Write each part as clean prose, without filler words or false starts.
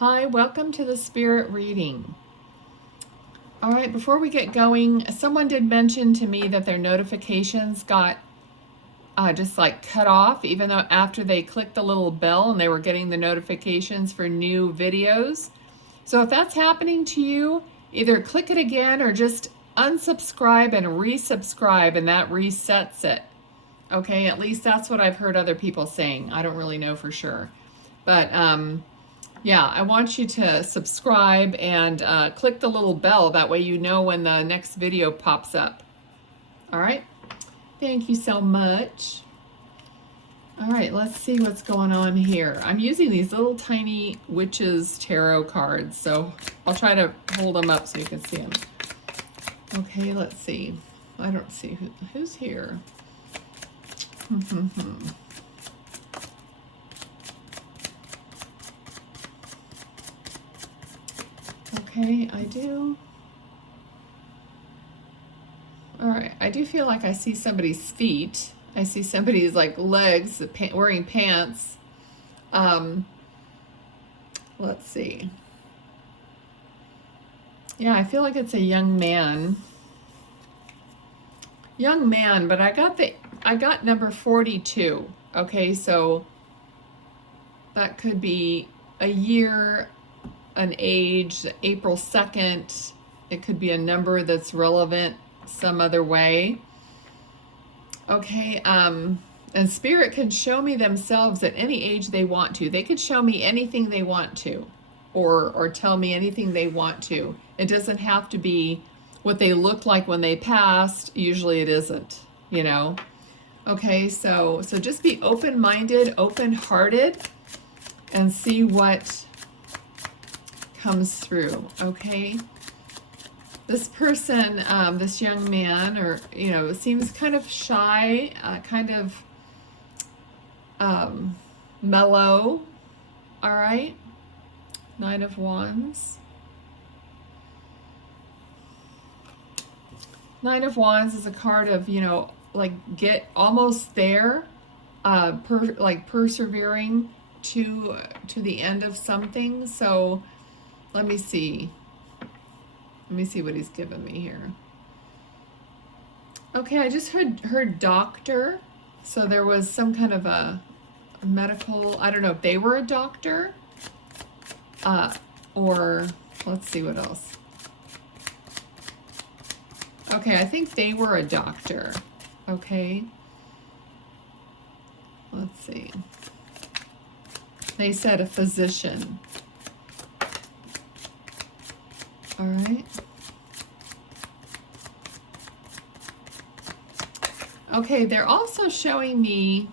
Hi, welcome to the Spirit reading. All right, before we get going, someone did mention to me that their notifications got just like cut off, even though after they clicked the little bell and they were getting the notifications for new videos. So if that's happening to you, either click it again or just unsubscribe and resubscribe, and that resets it. Okay, at least that's what I've heard other people saying. I don't really know for sure. But yeah, I want you to subscribe and click the little bell. That way you know when the next video pops up. All right? Thank you so much. All right, let's see what's going on here. I'm using these little tiny witches tarot cards, so I'll try to hold them up so you can see them. Okay, let's see. I don't see who's here. Okay, I do. All right, I do feel like I see somebody's feet. I see somebody's like legs wearing pants. Let's see. Yeah, I feel like it's a young man. Young man, but I got number 42. Okay, so that could be a year, an age, April 2nd. It could be a number that's relevant some other way. Okay, and Spirit can show me themselves at any age they want to. They could show me anything they want to, or tell me anything they want to. It doesn't have to be what they looked like when they passed. Usually it isn't, you know. Okay, so just be open-minded, open-hearted, and see what comes through, okay? This person, this young man, or, you know, seems kind of shy, kind of mellow, all right? Nine of Wands. Nine of Wands is a card of, you know, like get almost there, like persevering to the end of something. So let me see. Let me see what he's given me here. Okay, I just heard doctor. So there was some kind of a medical, I don't know if they were a doctor, or let's see what else. Okay, I think they were a doctor. Okay. Let's see. They said a physician. All right. Okay, they're also showing me,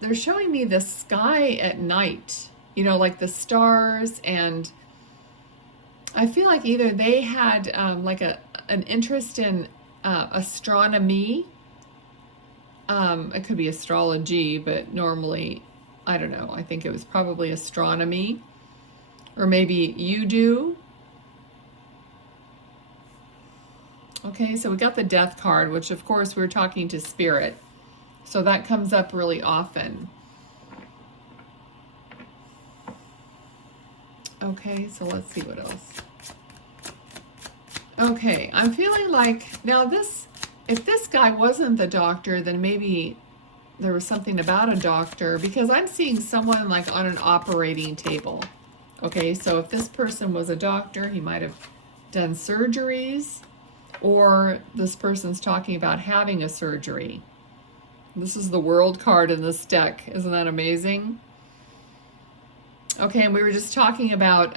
they're showing me the sky at night, you know, like the stars, and I feel like either they had like an interest in astronomy. It could be astrology, but normally, I don't know, I think it was probably astronomy. Or maybe you do. Okay, so we got the Death card, which of course we're talking to Spirit. So that comes up really often. Okay, so let's see what else. Okay, I'm feeling like, now this, if this guy wasn't the doctor, then maybe there was something about a doctor, because I'm seeing someone like on an operating table. Okay, so if this person was a doctor, he might have done surgeries, or this person's talking about having a surgery. This is the World card in this deck. Isn't that amazing? Okay, and we were just talking about,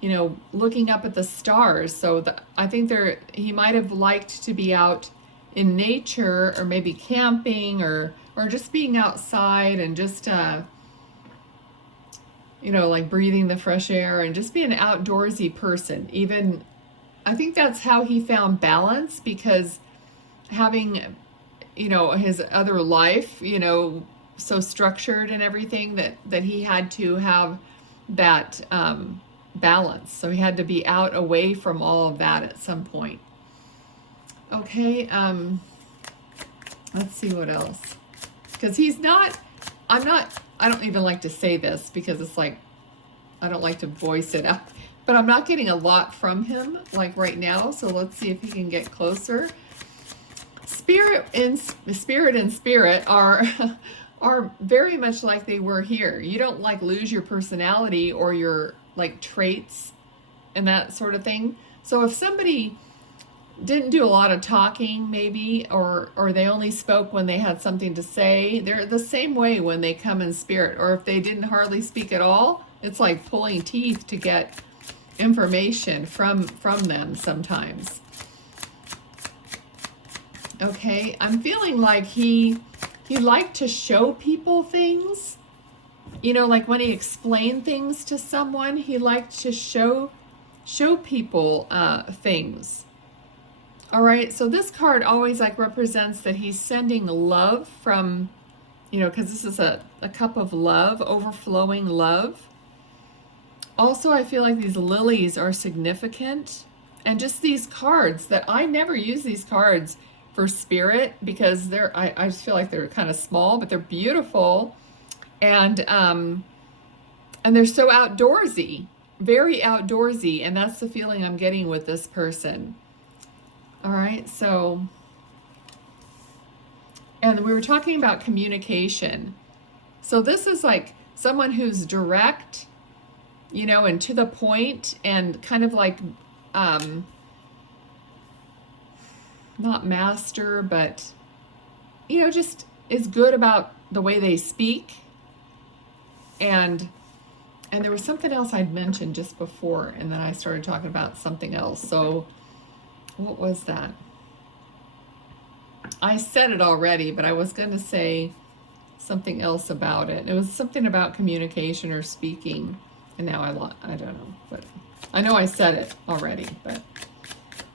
you know, looking up at the stars. So I think he might have liked to be out in nature, or maybe camping, or just being outside and just, you know, like breathing the fresh air and just be an outdoorsy person. Even, I think that's how he found balance, because having, you know, his other life, you know, so structured and everything, that he had to have that balance. So he had to be out away from all of that at some point. Okay, let's see what else. Because he's not, I'm not I don't even like to say this because it's like, I don't like to voice it out, but I'm not getting a lot from him like right now. So let's see if he can get closer. Spirit and spirit are are very much like they were here. You don't like lose your personality or your like traits and that sort of thing. So if somebody didn't do a lot of talking maybe, or they only spoke when they had something to say, they're the same way when they come in spirit. Or if they didn't hardly speak at all, it's like pulling teeth to get information from them sometimes. Okay, I'm feeling like he liked to show people things. You know, like when he explained things to someone, he liked to show people things. All right, so this card always like represents that he's sending love from, you know, because this is a cup of love, overflowing love. Also, I feel like these lilies are significant. And just these cards that I never use these cards for spirit because I just feel like they're kind of small, but they're beautiful. And they're so outdoorsy, very outdoorsy. And that's the feeling I'm getting with this person. All right, so, and we were talking about communication. So this is like someone who's direct, you know, and to the point, and kind of like, not master, but, you know, just is good about the way they speak. And there was something else I'd mentioned just before, and then I started talking about something else. So what was that? I said it already, but I was going to say something else about it. It was something about communication or speaking, and now I don't know, but I know I said it already, but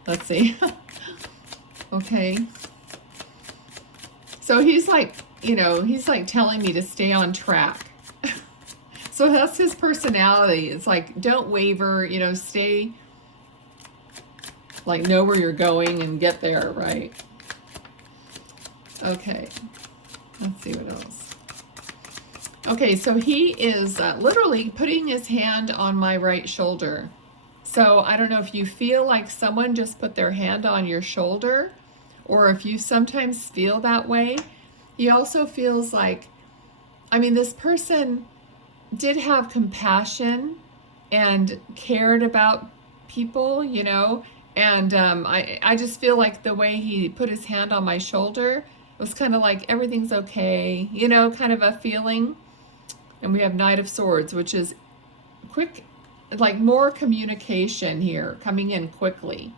let's see. Okay. So he's like, you know, he's like telling me to stay on track. So that's his personality. It's like, don't waver, you know, stay, like, know where you're going and get there, right? Okay, let's see what else. Okay, so he is literally putting his hand on my right shoulder. So I don't know if you feel like someone just put their hand on your shoulder, or if you sometimes feel that way. He also feels like, I mean, this person did have compassion and cared about people, you know, and I just feel like the way he put his hand on my shoulder was kind of like everything's okay, you know, kind of a feeling. And we have Knight of Swords, which is quick, like more communication here, coming in quickly.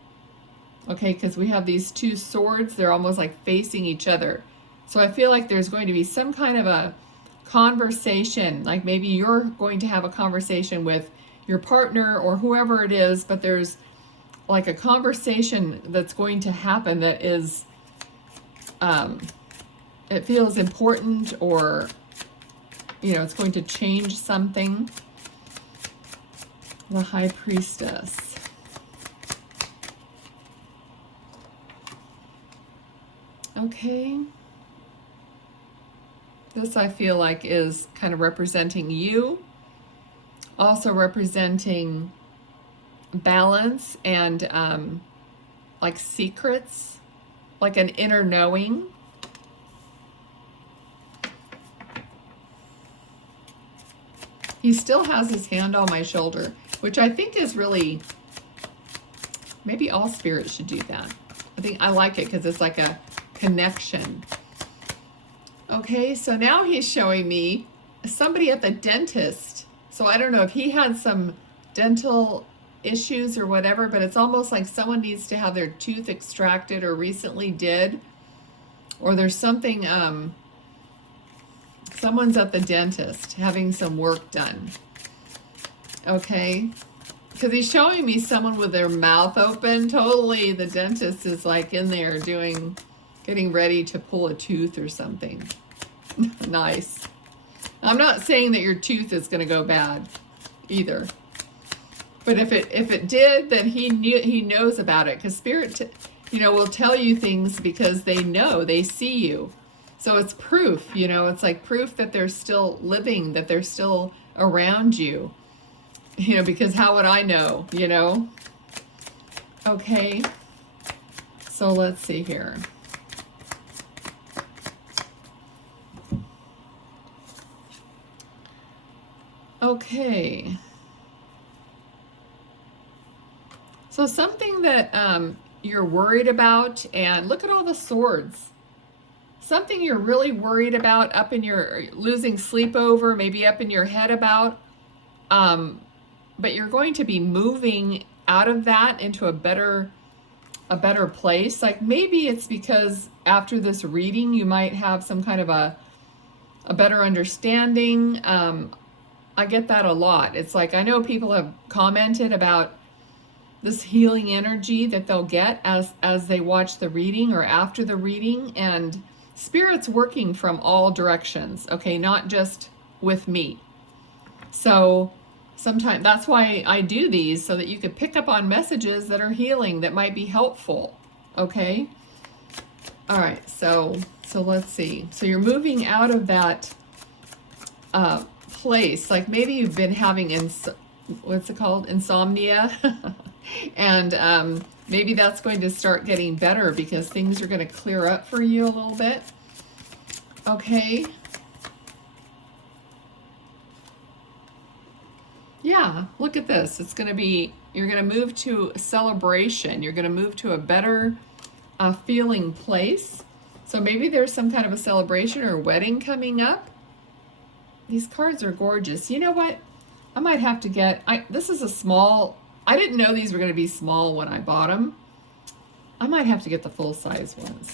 Okay, because we have these two swords, they're almost like facing each other. So I feel like there's going to be some kind of a conversation, like maybe you're going to have a conversation with your partner or whoever it is, but there's like a conversation that's going to happen that is, it feels important, or, you know, it's going to change something. The High Priestess. Okay. This I feel like is kind of representing you. Also representing balance and like secrets, like an inner knowing. He still has his hand on my shoulder, which I think is really, maybe all spirits should do that. I like it because it's like a connection. Okay, so now he's showing me somebody at the dentist. So I don't know if he had some dental issues or whatever, but it's almost like someone needs to have their tooth extracted or recently did. Or there's something, someone's at the dentist having some work done. Okay, because he's showing me someone with their mouth open. Totally, the dentist is like in there getting ready to pull a tooth or something. Nice. I'm not saying that your tooth is going to go bad either. But if it did, then he knows about it, because spirit, you know, will tell you things because they know, they see you. So it's proof, you know, it's like proof that they're still living, that they're still around you, you know, because how would I know, you know? Okay, so let's see here. Okay. So something that you're worried about, and look at all the swords. Something you're really worried about, up in your, losing sleep over, maybe up in your head about, but you're going to be moving out of that into a better place. Like maybe it's because after this reading you might have some kind of a better understanding. I get that a lot. It's like, I know people have commented about this healing energy that they'll get as they watch the reading or after the reading, and Spirit's working from all directions, okay, not just with me. So sometimes that's why I do these, so that you could pick up on messages that are healing, that might be helpful, okay? All right, so let's see. So you're moving out of that place. Like maybe you've been having what's it called? Insomnia. And maybe that's going to start getting better because things are going to clear up for you a little bit. Okay. Yeah, look at this. It's going to be, you're going to move to a celebration. You're going to move to a better feeling place. So maybe there's some kind of a celebration or wedding coming up. These cards are gorgeous. You know what? I might have to get, this is a small, I didn't know these were going to be small when I bought them. I might have to get the full size ones.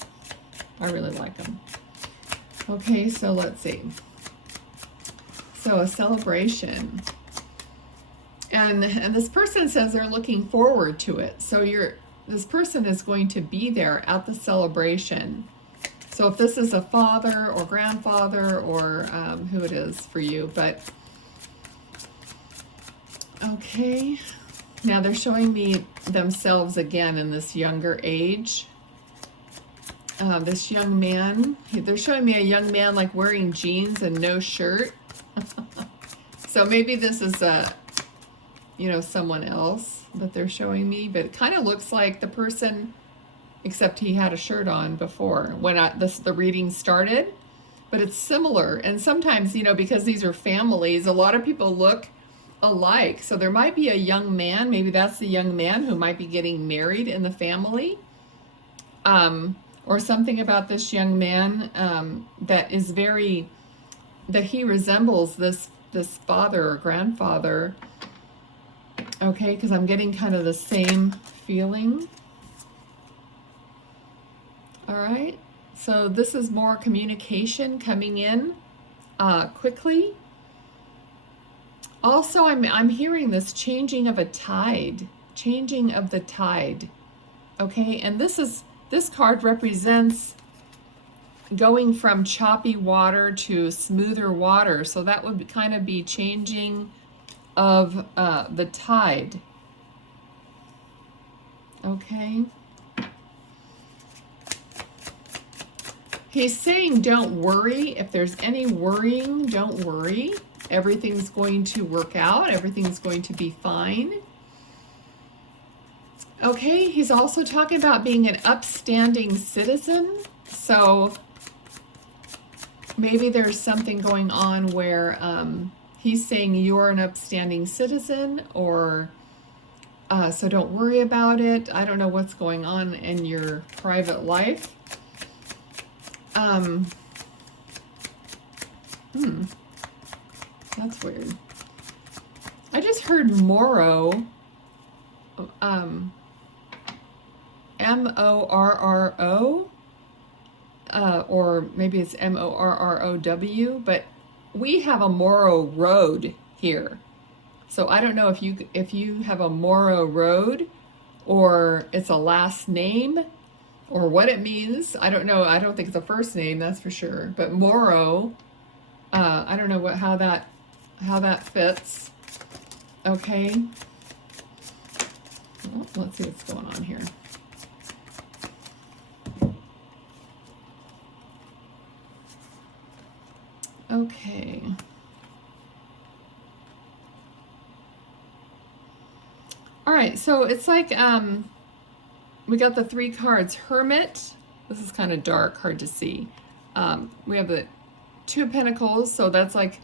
I really like them. Okay, so let's see. So a celebration. And this person says they're looking forward to it. So this person is going to be there at the celebration. So if this is a father or grandfather or who it is for you, but okay. Now they're showing me themselves again in this younger age. This young man, they're showing me a young man like wearing jeans and no shirt. So maybe this is you know, someone else that they're showing me, but it kind of looks like the person, except he had a shirt on before when the reading started, but it's similar. And sometimes, you know, because these are families, a lot of people look alike. So there might be a young man, maybe that's the young man who might be getting married in the family, or something about this young man that is that he resembles this father or grandfather. Okay, because I'm getting kind of the same feeling. All right, so this is more communication coming in quickly. Also, I'm hearing this changing of a tide, changing of the tide. Okay, and this card represents going from choppy water to smoother water. So that would kind of be changing of the tide. Okay. He's saying don't worry. If there's any worrying, don't worry. Everything's going to work out. Everything's going to be fine. Okay, he's also talking about being an upstanding citizen. So maybe there's something going on where he's saying you're an upstanding citizen, or so don't worry about it. I don't know what's going on in your private life. That's weird. I just heard Morrow, M-O-R-R-O, or maybe it's M-O-R-R-O-W, but we have a Morrow Road here. So I don't know if you have a Morrow Road, or it's a last name, or what it means. I don't know. I don't think it's a first name, that's for sure. But Morrow, I don't know how that fits. Okay. Well, let's see what's going on here. Okay. All right, so it's like we got the 3 cards. Hermit. This is kind of dark, hard to see. We have the 2 of Pentacles, so that's like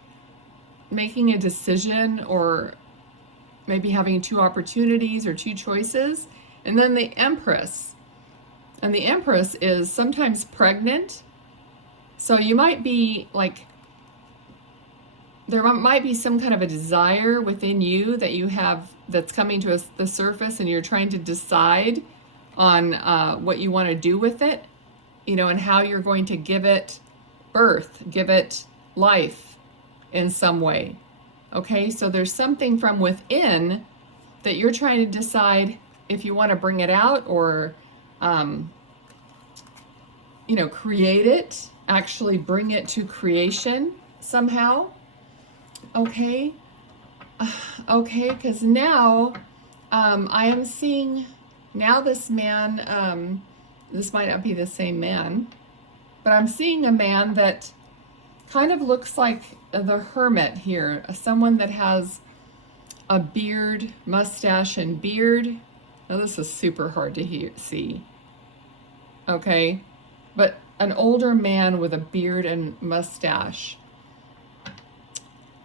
making a decision or maybe having 2 opportunities or 2 choices. And then the Empress. And the Empress is sometimes pregnant. So you might be like, there might be some kind of a desire within you that you have that's coming to the surface, and you're trying to decide on what you want to do with it, you know, and how you're going to give it birth, give it life in some way. Okay, so there's something from within that you're trying to decide if you want to bring it out or, you know, create it, actually bring it to creation somehow. Okay, okay, because now I am seeing, now this man, this might not be the same man, but I'm seeing a man that kind of looks like the Hermit here, someone that has a beard, mustache and beard. Now this is super hard to see, okay, but an older man with a beard and mustache.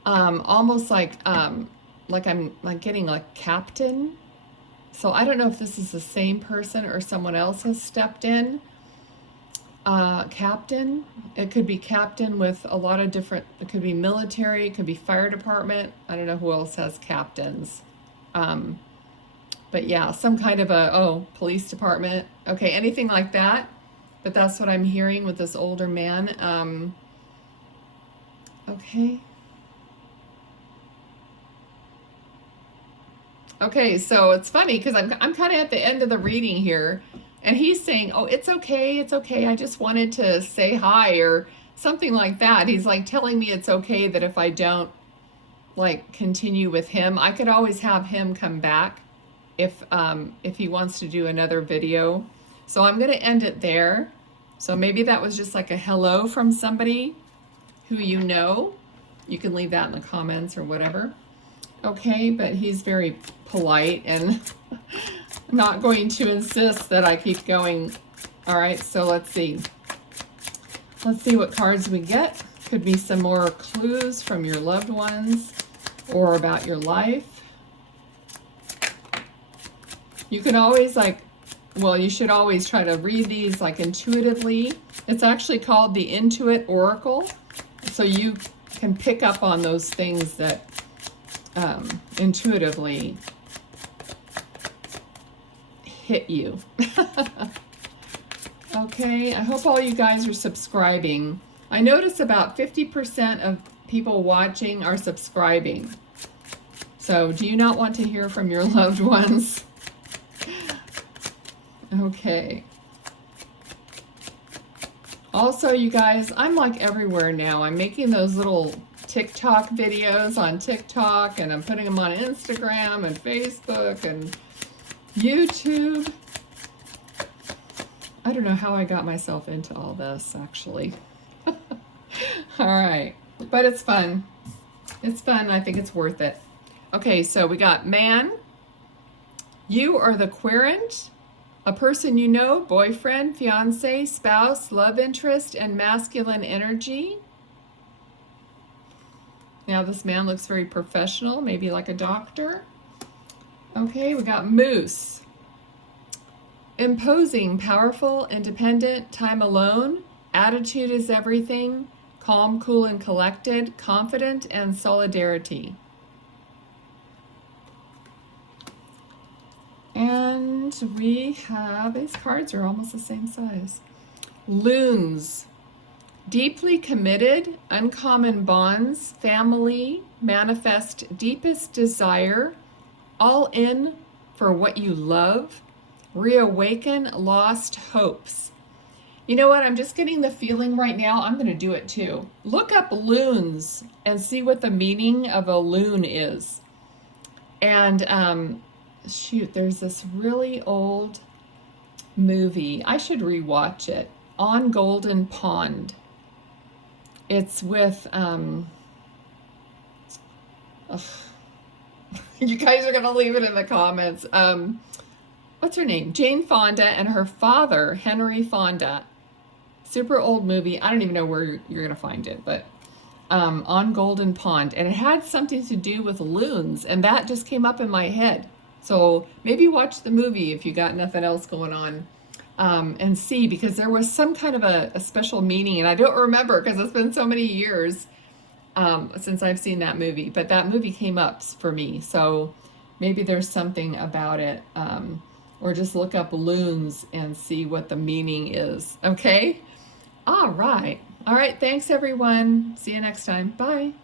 Almost like I'm like getting like captain. So I don't know if this is the same person or someone else has stepped in. Captain. It could be captain with a lot of different, it could be military, it could be fire department. I don't know who else has captains. But yeah, some kind of a, police department. Okay, anything like that. But that's what I'm hearing with this older man. Okay. Okay, so it's funny because I'm kind of at the end of the reading here, and he's saying, "Oh, it's okay, it's okay. I just wanted to say hi," or something like that. He's like telling me it's okay that if I don't like continue with him, I could always have him come back if he wants to do another video. So I'm going to end it there. So maybe that was just like a hello from somebody who you know. You can leave that in the comments or whatever. Okay, but he's very polite and not going to insist that I keep going. All right, so let's see. Let's see what cards we get. Could be some more clues from your loved ones or about your life. You can always you should always try to read these like intuitively. It's actually called the Intuit Oracle. So you can pick up on those things that intuitively hit you. Okay, I hope all you guys are subscribing. I notice about 50% of people watching are subscribing. So do you not want to hear from your loved ones? Okay. Also, you guys, I'm like everywhere now. I'm making those little TikTok videos on TikTok, and I'm putting them on Instagram and Facebook and YouTube. I don't know how I got myself into all this, actually. All right, but it's fun. It's fun. I think it's worth it. Okay, so we got man. You are the querent, a person you know, boyfriend, fiance, spouse, love interest, and masculine energy. Now this man looks very professional, maybe like a doctor. Okay, we got moose. Imposing, powerful, independent, time alone, attitude is everything, calm, cool, and collected, confident, and solidarity. And we have, these cards are almost the same size. Loons. Deeply committed, uncommon bonds, family, manifest deepest desire, all in for what you love, reawaken lost hopes. You know what? I'm just getting the feeling right now. I'm going to do it too. Look up loons and see what the meaning of a loon is. And shoot, there's this really old movie. I should rewatch it. On Golden Pond. It's with, you guys are going to leave it in the comments. What's her name? Jane Fonda and her father, Henry Fonda. Super old movie. I don't even know where you're going to find it, but on Golden Pond. And it had something to do with loons, and that just came up in my head. So maybe watch the movie if you got nothing else going on, and see, because there was some kind of a special meaning, and I don't remember because it's been so many years since I've seen that movie. But that movie came up for me, so maybe there's something about it. Or just look up loons and see what the meaning is. Okay? All right. All right. Thanks, everyone. See you next time. Bye.